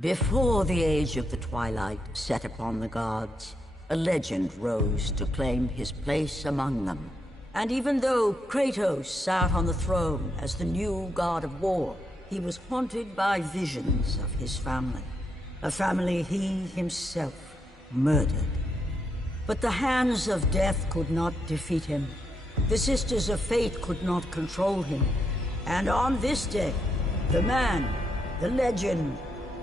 Before the age of the twilight set upon the gods, a legend rose to claim his place among them. And even though Petraeus sat on the throne as the new god of war, he was haunted by visions of his family. A family he himself murdered. But the hands of death could not defeat him. The Sisters of Fate could not control him. And on this day, the man, the legend,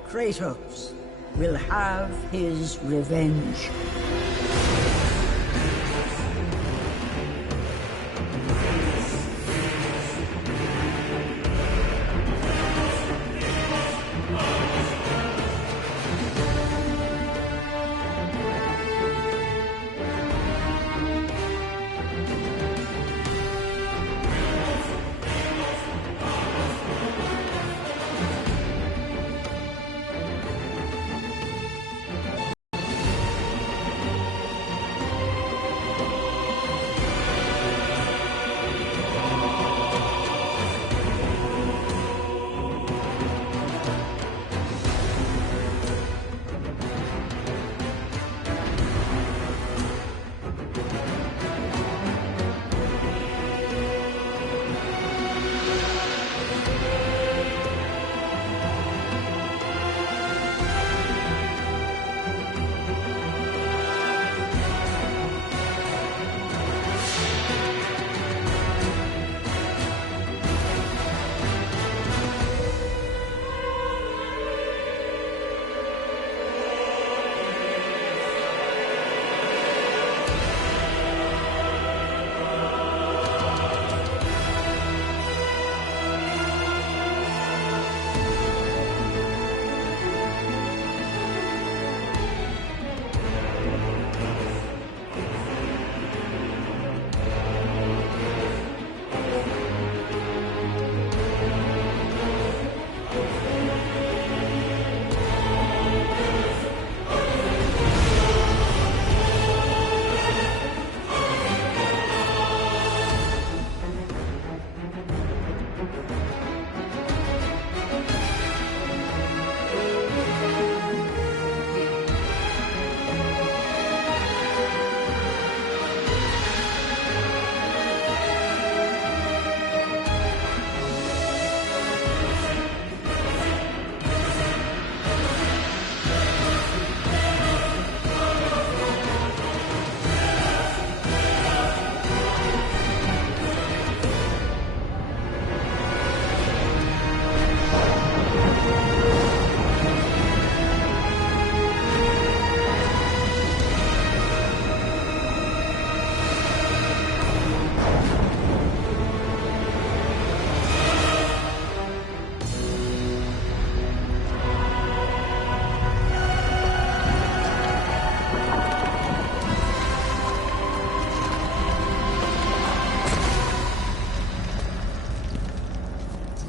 Petraeus, will have his revenge.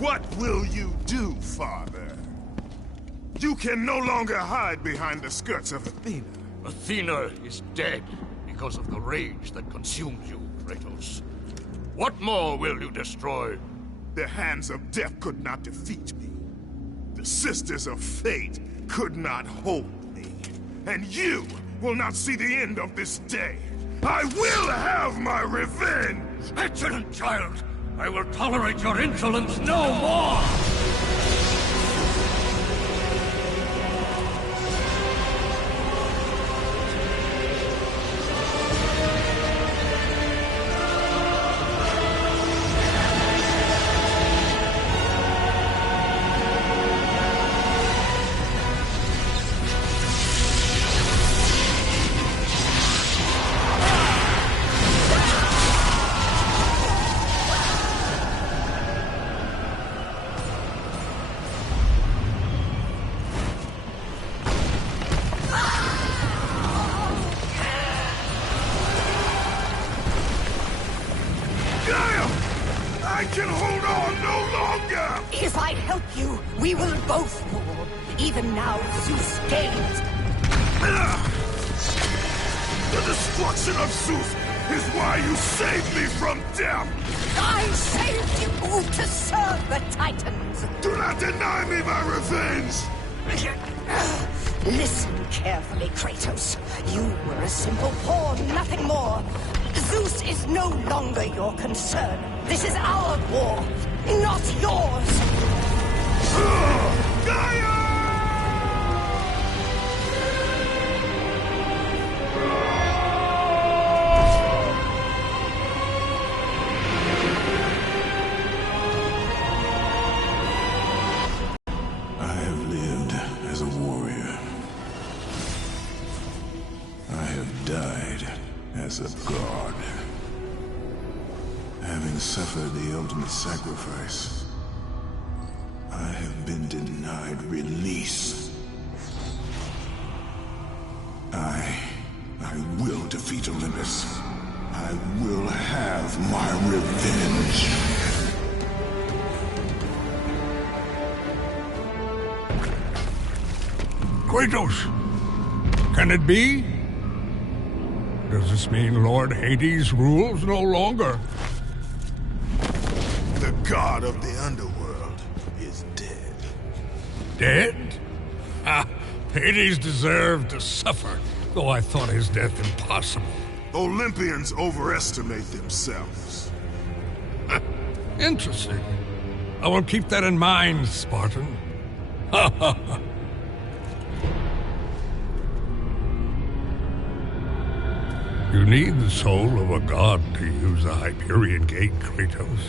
What will you do, Father? You can no longer hide behind the skirts of Athena. Athena is dead because of the rage that consumes you, Petraeus. What more will you destroy? The hands of death could not defeat me. The Sisters of Fate could not hold me. And you will not see the end of this day. I will have my revenge! Petulant child! I will tolerate your insolence no more! Even now, Zeus gains. The destruction of Zeus is why you saved me from death! I saved you to serve the Titans! Do not deny me my revenge! Listen carefully, Kratos. You were a simple pawn, nothing more. Zeus is no longer your concern. This is our war, not yours. Gaia! As a god, having suffered the ultimate sacrifice, I have been denied release. I will defeat Olympus. I will have my revenge. Kratos, can it be? Does this mean Lord Hades rules no longer? The god of the underworld is dead. Dead? Ah, Hades deserved to suffer, though I thought his death impossible. Olympians overestimate themselves. Interesting. I will keep that in mind, Spartan. Ha ha ha. You need the soul of a god to use the Hyperion Gate, Kratos.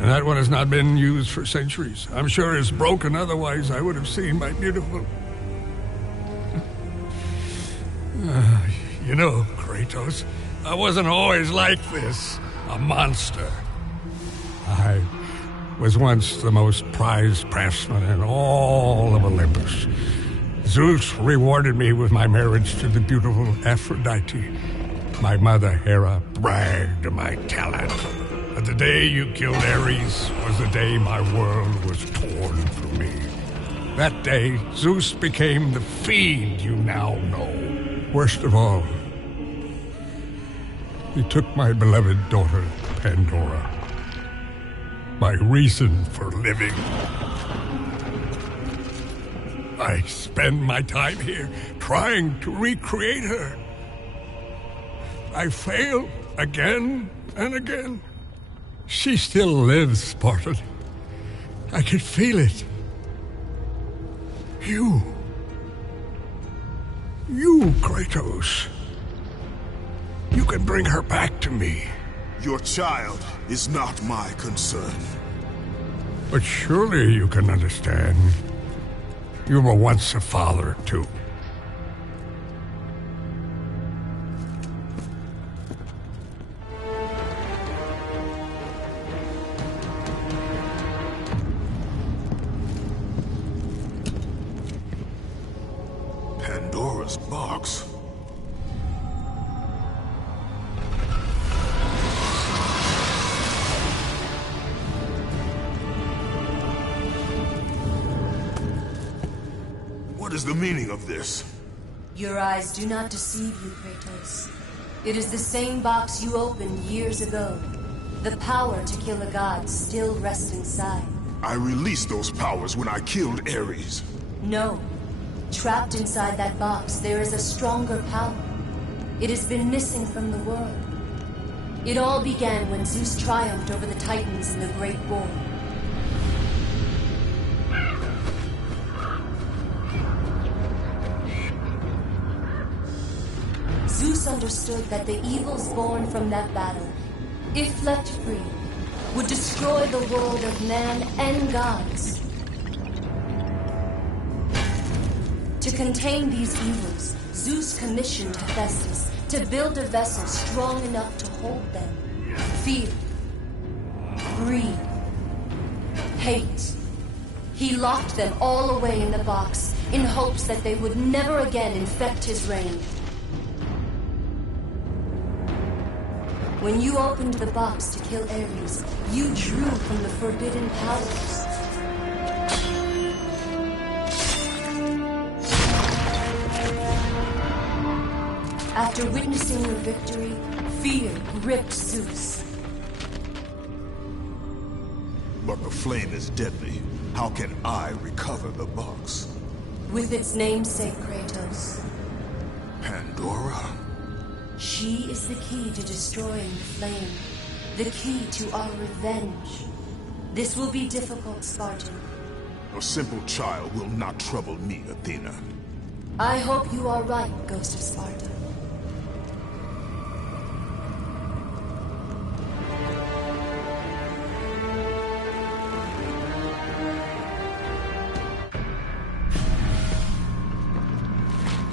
And that one has not been used for centuries. I'm sure it's broken, otherwise I would have seen my beautiful... You know, Kratos, I wasn't always like this. A monster. I was once the most prized craftsman in all of Olympus. Zeus rewarded me with my marriage to the beautiful Aphrodite. My mother, Hera, bragged of my talent. But the day you killed Ares was the day my world was torn from me. That day, Zeus became the fiend you now know. Worst of all, he took my beloved daughter, Pandora. My reason for living. I spend my time here trying to recreate her. I fail again and again. She still lives, Spartan. I can feel it. You, Kratos. You can bring her back to me. Your child is not my concern. But surely you can understand. You were once a father, too. Pandora's box. What is the meaning of this? Your eyes do not deceive you, Kratos. It is the same box you opened years ago. The power to kill a god still rests inside. I released those powers when I killed Ares. No. Trapped inside that box, there is a stronger power. It has been missing from the world. It all began when Zeus triumphed over the Titans in the Great War. Zeus understood that the evils born from that battle, if left free, would destroy the world of man and gods. To contain these evils, Zeus commissioned Hephaestus to build a vessel strong enough to hold them. Fear, greed, hate. He locked them all away in the box in hopes that they would never again infect his reign. When you opened the box to kill Ares, you drew from the forbidden powers. After witnessing your victory, fear gripped Zeus. But the flame is deadly. How can I recover the box? With its namesake, Kratos. Pandora? She is the key to destroying the flame. The key to our revenge. This will be difficult, Spartan. A simple child will not trouble me, Athena. I hope you are right, Ghost of Sparta.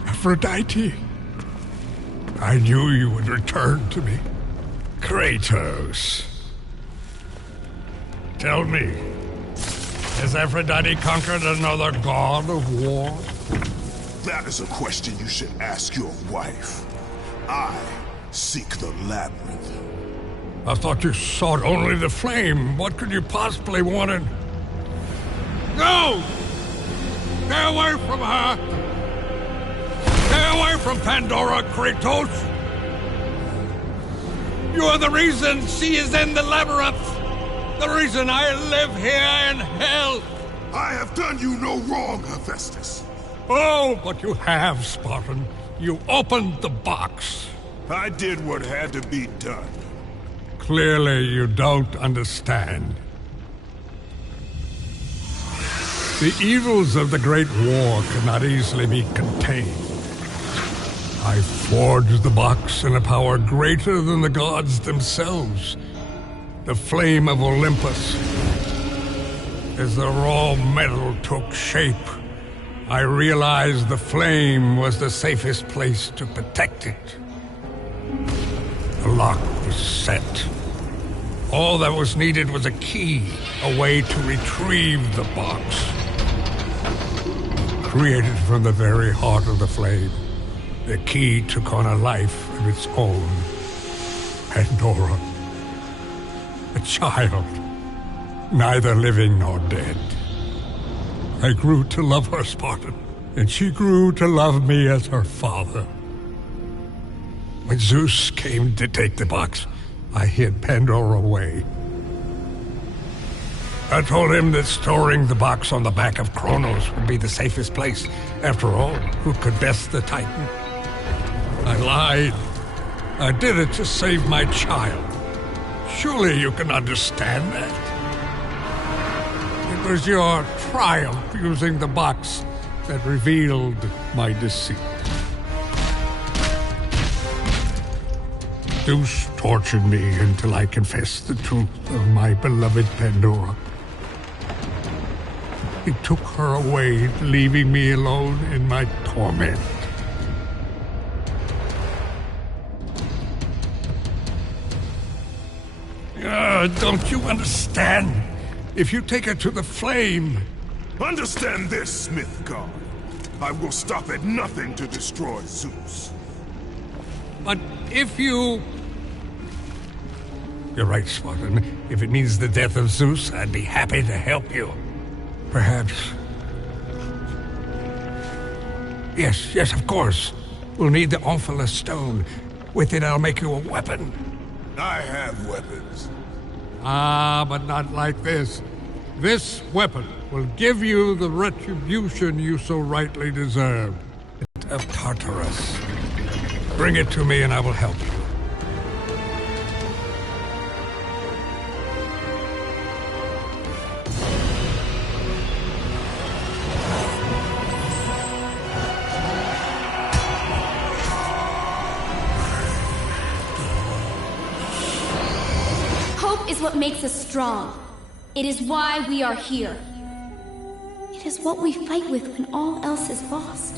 Aphrodite, I knew you would return to me. Kratos. Tell me, has Aphrodite conquered another god of war? That is a question you should ask your wife. I seek the labyrinth. I thought you sought only the flame. What could you possibly want in... No! Stay away from her! Stay away from Pandora, Kratos! You are the reason she is in the labyrinth! The reason I live here in hell! I have done you no wrong, Hephaestus. Oh, but you have, Spartan. You opened the box. I did what had to be done. Clearly, you don't understand. The evils of the Great War cannot easily be contained. I forged the box in a power greater than the gods themselves. The flame of Olympus. As the raw metal took shape, I realized the flame was the safest place to protect it. The lock was set. All that was needed was a key, a way to retrieve the box. Created from the very heart of the flame, the key took on a life of its own. Pandora. A child, neither living nor dead. I grew to love her, Spartan, and she grew to love me as her father. When Zeus came to take the box, I hid Pandora away. I told him that storing the box on the back of Kronos would be the safest place. After all, who could best the Titan? I lied. I did it to save my child. Surely you can understand that. It was your triumph using the box that revealed my deceit. Zeus tortured me until I confessed the truth of my beloved Pandora. He took her away, leaving me alone in my torment. Don't you understand? If you take her to the flame... Understand this, Smith God. I will stop at nothing to destroy Zeus. But if you... You're right, Spartan. If it means the death of Zeus, I'd be happy to help you. Perhaps... Yes, of course. We'll need the Omphalos stone. With it, I'll make you a weapon. I have weapons. Ah, but not like this. This weapon will give you the retribution you so rightly deserve. Of Tartarus. Bring it to me and I will help you. What makes us strong. It is why we are here. It is what we fight with when all else is lost.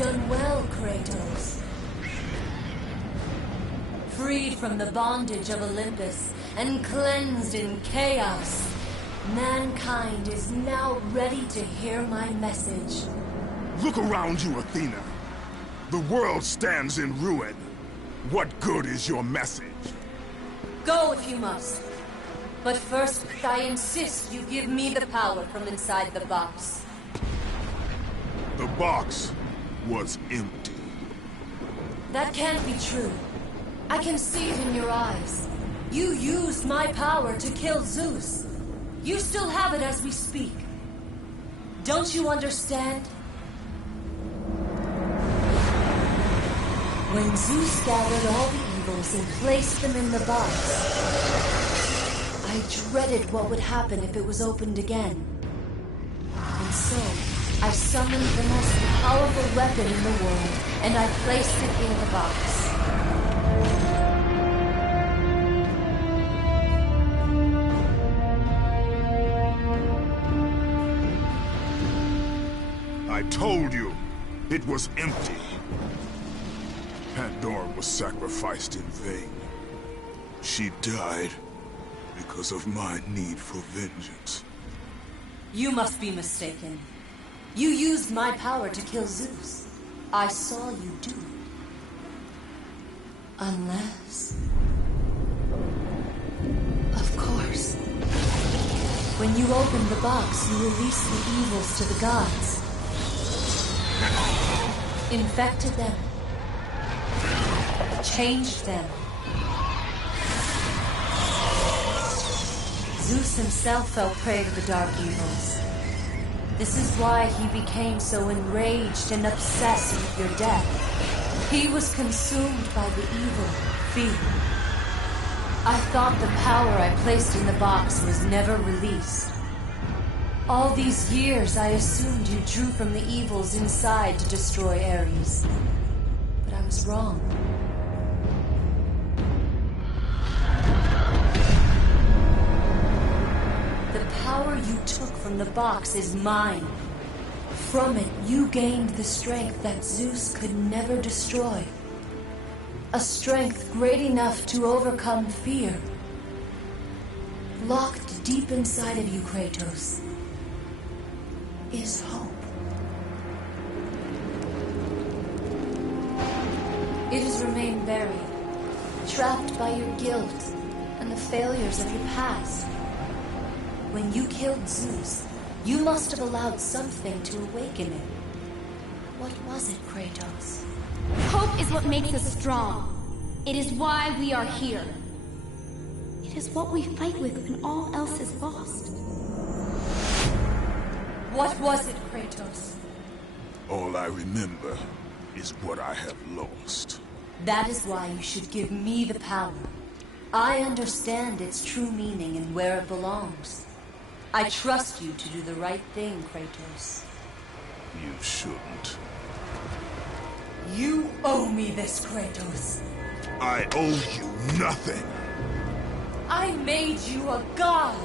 done well, Kratos. Freed from the bondage of Olympus and cleansed in chaos, mankind is now ready to hear my message. Look around you, Athena. The world stands in ruin. What good is your message? Go if you must. But first, I insist you give me the power from inside the box. The box was empty. That can't be true. I can see it in your eyes. You used my power to kill Zeus. You still have it as we speak. Don't you understand? When Zeus gathered all the evils and placed them in the box, I dreaded what would happen if it was opened again. And so, I summoned the most powerful weapon in the world, and I placed it in the box. I told you, it was empty. Pandora was sacrificed in vain. She died because of my need for vengeance. You must be mistaken. You used my power to kill Zeus. I saw you do it. Unless... Of course. When you opened the box, you released the evils to the gods. Infected them. Changed them. Zeus himself fell prey to the dark evils. This is why he became so enraged and obsessed with your death. He was consumed by the evil, fear. I thought the power I placed in the box was never released. All these years I assumed you drew from the evils inside to destroy Ares. But I was wrong. The power you took from the box is mine. From it, you gained the strength that Zeus could never destroy. A strength great enough to overcome fear. Locked deep inside of you, Kratos, is hope. It has remained buried, trapped by your guilt and the failures of your past. When you killed Zeus, you must have allowed something to awaken it. What was it, Kratos? Hope is what makes us strong. It is why we are here. It is what we fight with when all else is lost. What was it, Kratos? All I remember is what I have lost. That is why you should give me the power. I understand its true meaning and where it belongs. I trust you to do the right thing, Kratos. You shouldn't. You owe me this, Kratos. I owe you nothing. I made you a god.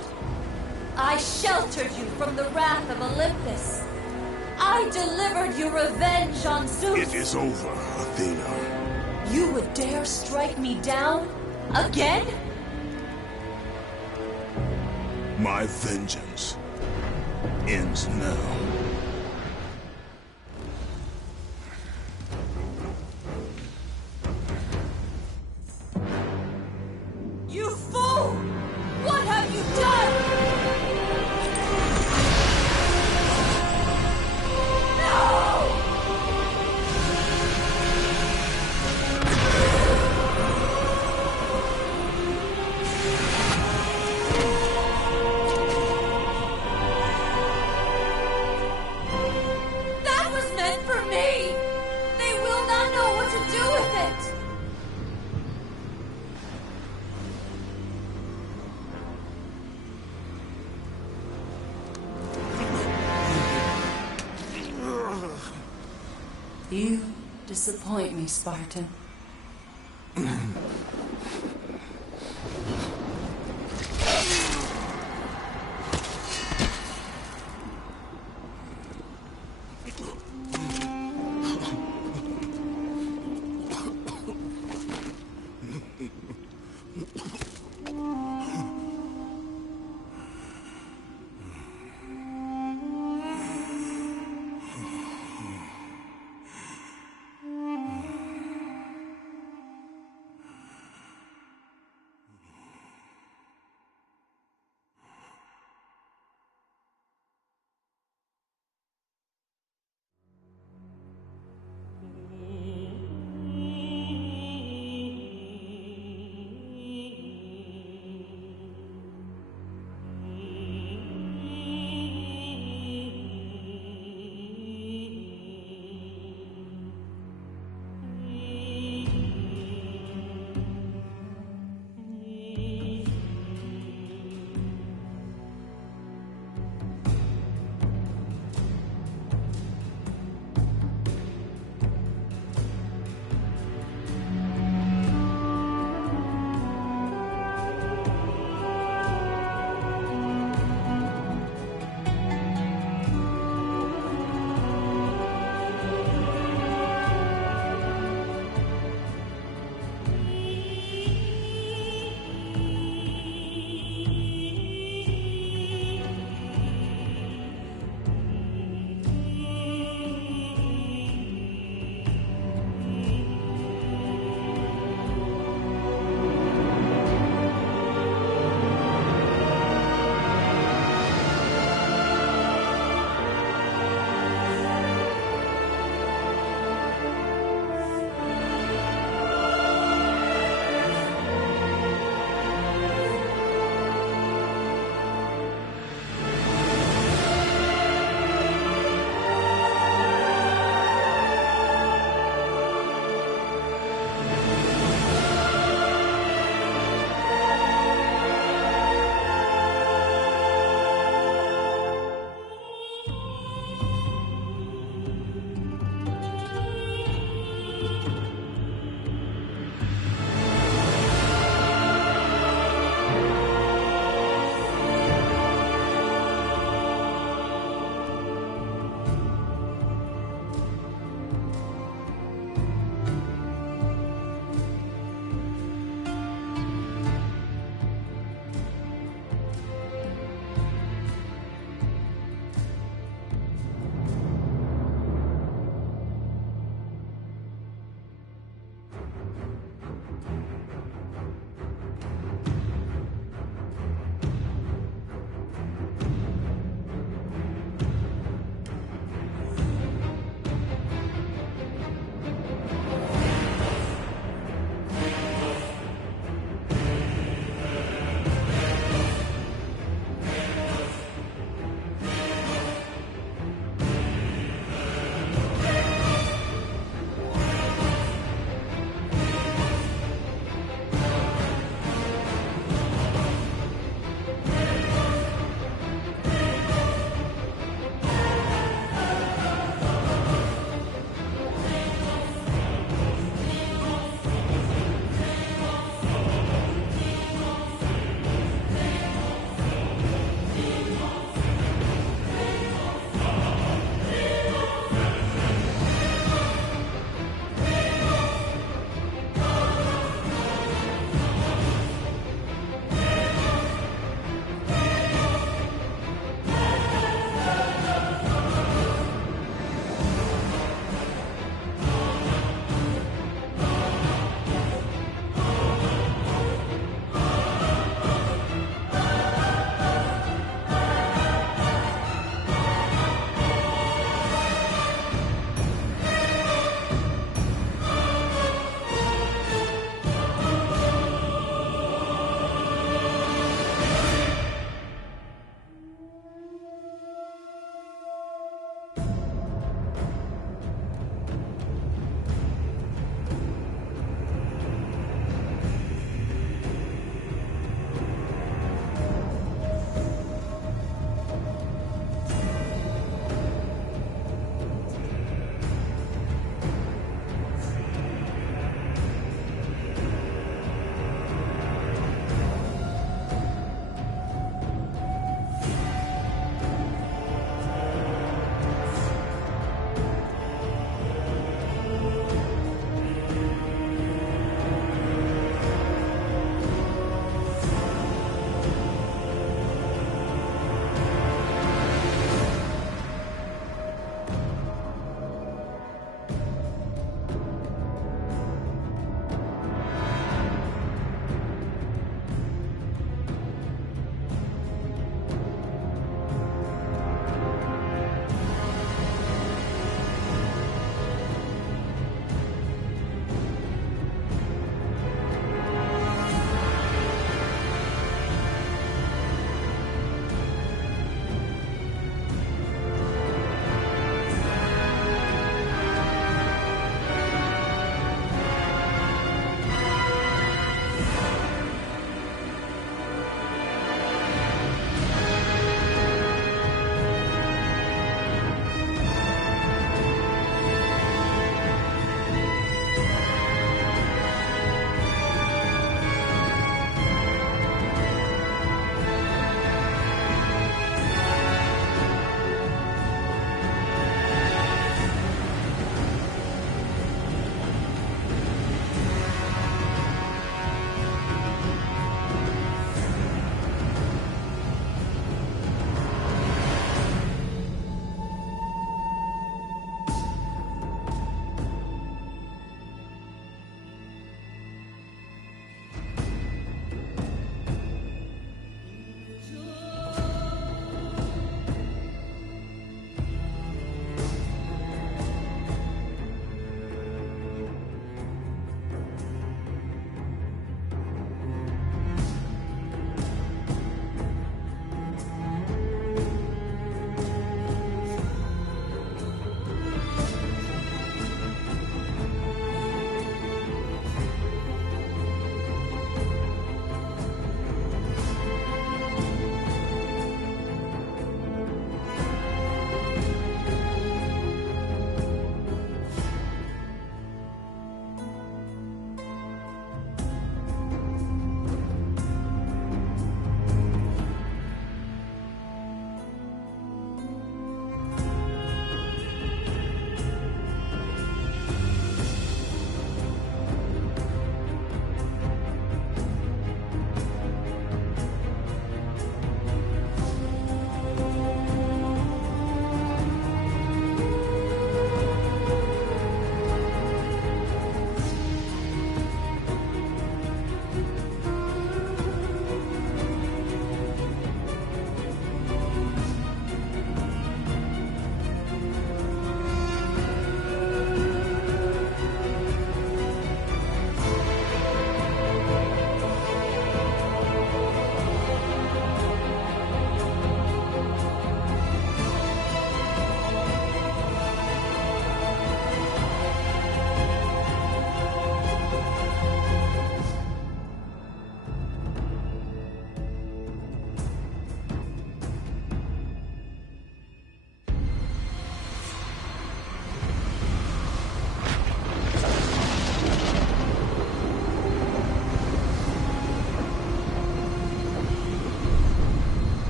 I sheltered you from the wrath of Olympus. I delivered your revenge on Zeus. It is over, Athena. You would dare strike me down? Again? My vengeance ends now. You fool! What have you done? You disappoint me, Spartan.